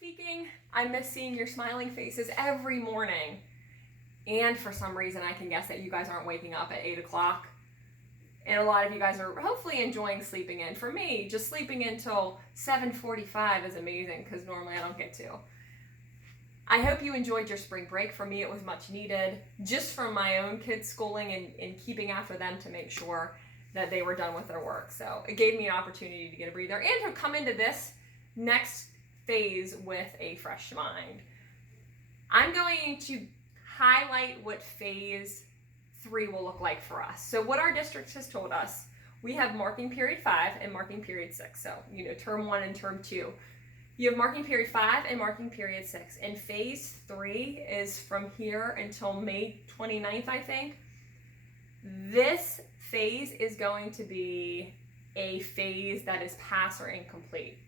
speaking, I miss seeing your smiling faces every morning. And for some reason, I can guess that you guys aren't waking up at 8 o'clock. And a lot of you guys are hopefully enjoying sleeping in. For me, just sleeping in till 7:45 is amazing because normally I don't get to. I hope you enjoyed your spring break. For me, it was much needed, just from my own kids' schooling and keeping after them to make sure that they were done with their work. So it gave me an opportunity to get a breather and to come into this next phase with a fresh mind. I'm going to highlight what phase 3 will look like for us. So what our district has told us, we have marking period 5 and marking period 6. So, term 1 and term 2. You have marking period 5 and marking period 6. And phase 3 is from here until May 29th, I think. This phase is going to be a phase that is pass or incomplete.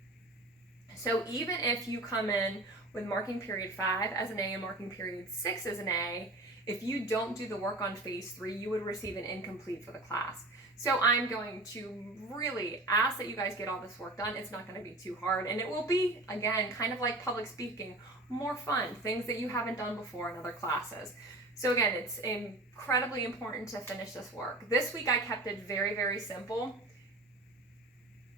So even if you come in with marking period 5 as an A and marking period 6 as an A, if you don't do the work on phase 3, you would receive an incomplete for the class. So I'm going to really ask that you guys get all this work done. It's not going to be too hard, and it will be, again, kind of like public speaking, more fun, things that you haven't done before in other classes. So again, it's incredibly important to finish this work. This week I kept it very, very simple.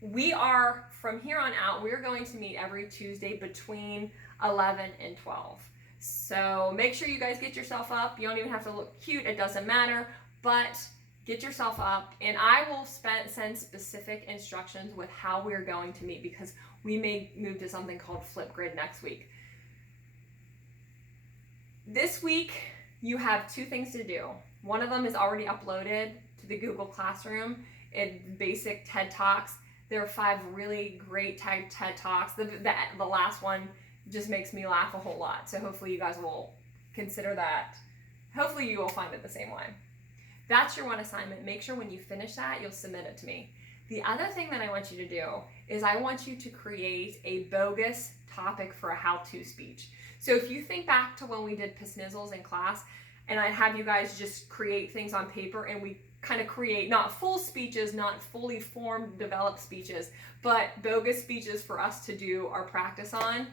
We are, from here on out, we're going to meet every Tuesday between 11 and 12. So make sure you guys get yourself up. You don't even have to look cute, it doesn't matter, but get yourself up, and I will send specific instructions with how we're going to meet, because we may move to something called Flipgrid next week. This week, you have 2 things to do. One of them is already uploaded to the Google Classroom in basic TED Talks. There are 5 really great TED Talks. The last one just makes me laugh a whole lot. So hopefully you guys will consider that. Hopefully you will find it the same way. That's your one assignment. Make sure when you finish that, you'll submit it to me. The other thing that I want you to do is I want you to create a bogus topic for a how-to speech. So if you think back to when we did PSNZLs in class, and I'd have you guys just create things on paper, and we kind of create not full speeches, not fully formed, developed speeches, but bogus speeches for us to do our practice on.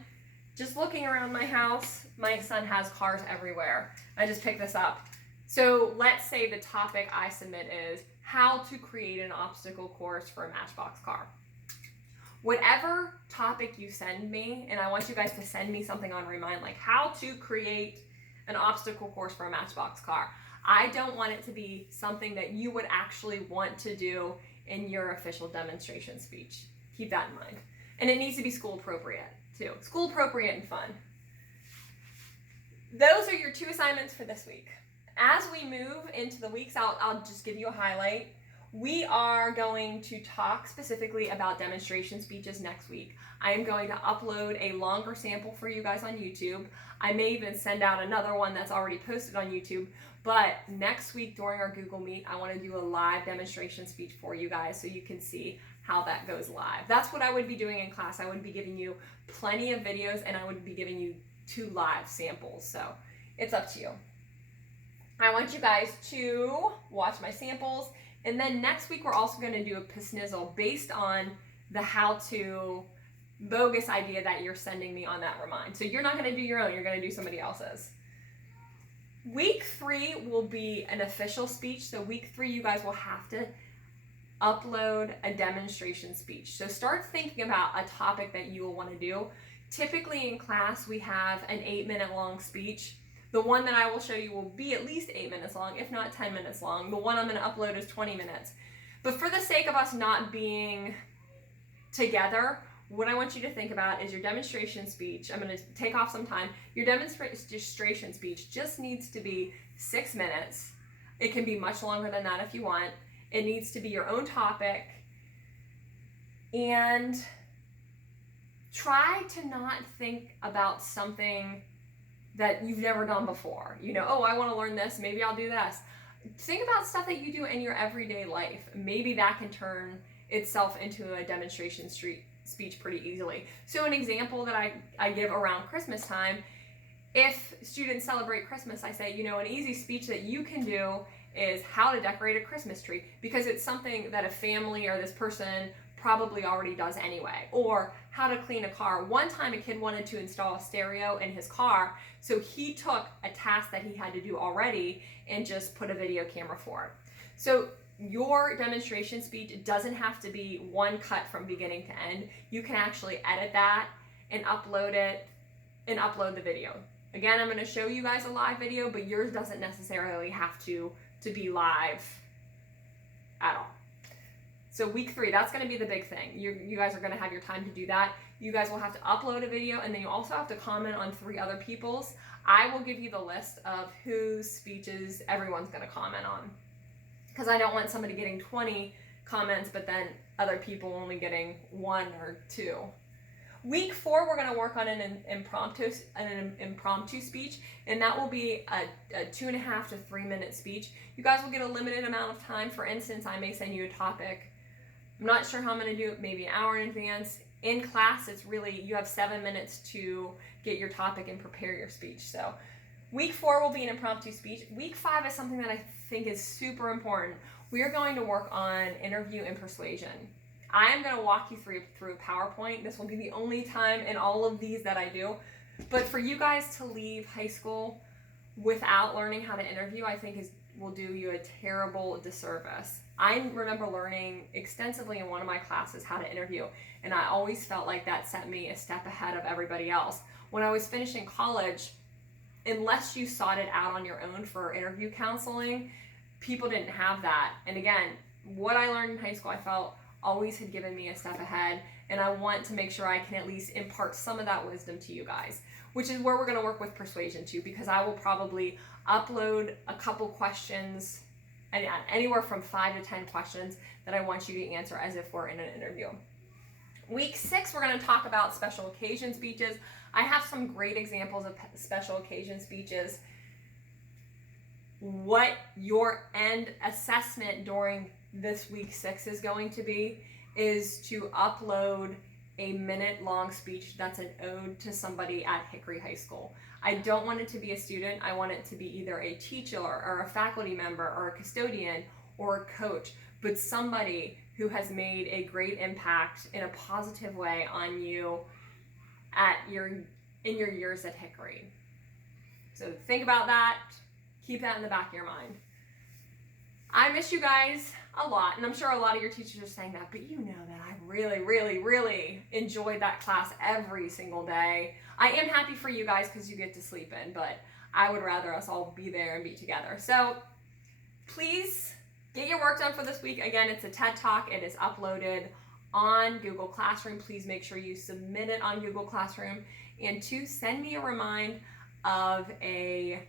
Just looking around my house, my son has cars everywhere. I just picked this up. So let's say the topic I submit is how to create an obstacle course for a Matchbox car. Whatever topic you send me, and I want you guys to send me something on Remind, like how to create an obstacle course for a Matchbox car. I don't want it to be something that you would actually want to do in your official demonstration speech. Keep that in mind. And it needs to be school appropriate too. School appropriate and fun. Those are your 2 assignments for this week. As we move into the weeks, I'll just give you a highlight. We are going to talk specifically about demonstration speeches next week. I am going to upload a longer sample for you guys on YouTube. I may even send out another one that's already posted on YouTube. But next week during our Google Meet, I want to do a live demonstration speech for you guys so you can see how that goes live. That's what I would be doing in class. I would be giving you plenty of videos, and I would be giving you 2 live samples. So it's up to you. I want you guys to watch my samples, and then next week we're also going to do a PSNZL based on the how-to bogus idea that you're sending me on that Remind. So you're not going to do your own, you're going to do somebody else's. Week 3 will be an official speech. So week 3 you guys will have to upload a demonstration speech. So start thinking about a topic that you will want to do. Typically in class we have an 8-minute long speech. The one that I will show you will be at least 8 minutes long, if not 10 minutes long. The one I'm going to upload is 20 minutes. But for the sake of us not being together, what I want you to think about is your demonstration speech. I'm going to take off some time. Your demonstration speech just needs to be 6 minutes. It can be much longer than that if you want. It needs to be your own topic. And try to not think about something that you've never done before. Oh, I want to learn this, maybe I'll do this. Think about stuff that you do in your everyday life. Maybe that can turn itself into a demonstration speech pretty easily. So an example that I give around Christmas time, if students celebrate Christmas, I say, an easy speech that you can do is how to decorate a Christmas tree, because it's something that a family or this person probably already does anyway. Or how to clean a car. One time a kid wanted to install a stereo in his car, so he took a task that he had to do already and just put a video camera for it. So your demonstration speech doesn't have to be one cut from beginning to end. You can actually edit that and upload it and upload the video. Again, I'm going to show you guys a live video, but yours doesn't necessarily have to be live at all. So week 3, that's going to be the big thing. You guys are going to have your time to do that. You guys will have to upload a video, and then you also have to comment on 3 other people's. I will give you the list of whose speeches everyone's going to comment on, because I don't want somebody getting 20 comments, but then other people only getting 1 or 2. Week 4, we're going to work on an impromptu speech, and that will be a 2.5 to 3 minute speech. You guys will get a limited amount of time. For instance, I may send you a topic. I'm not sure how I'm going to do it, maybe an hour in advance. In class, it's really, you have 7 minutes to get your topic and prepare your speech. So week 4 will be an impromptu speech. Week 5 is something that I think is super important. We are going to work on interview and persuasion. I am going to walk you through a PowerPoint. This will be the only time in all of these that I do. But for you guys to leave high school without learning how to interview, I think will do you a terrible disservice. I remember learning extensively in one of my classes how to interview, and I always felt like that set me a step ahead of everybody else. When I was finishing college, unless you sought it out on your own for interview counseling, people didn't have that. And again, what I learned in high school, I felt always had given me a step ahead, and I want to make sure I can at least impart some of that wisdom to you guys, which is where we're going to work with persuasion too, because I will probably upload a couple questions, and anywhere from 5 to 10 questions that I want you to answer as if we're in an interview. Week 6, we're going to talk about special occasion speeches. I have some great examples of special occasion speeches. What your end assessment during this week 6 is going to be is to upload a minute-long speech that's an ode to somebody at Hickory High School. I don't want it to be a student. I want it to be either a teacher or a faculty member or a custodian or a coach, but somebody who has made a great impact in a positive way on you in your years at Hickory. So think about that. Keep that in the back of your mind. I miss you guys a lot, and I'm sure a lot of your teachers are saying that, but you know that I really, really, really enjoyed that class every single day. I am happy for you guys because you get to sleep in, but I would rather us all be there and be together. So please get your work done for this week. Again, it's a TED Talk. It is uploaded on Google Classroom. Please make sure you submit it on Google Classroom. And 2, send me a remind of a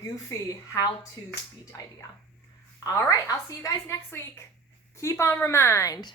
goofy how-to speech idea. All right, I'll see you guys next week. Keep on remind.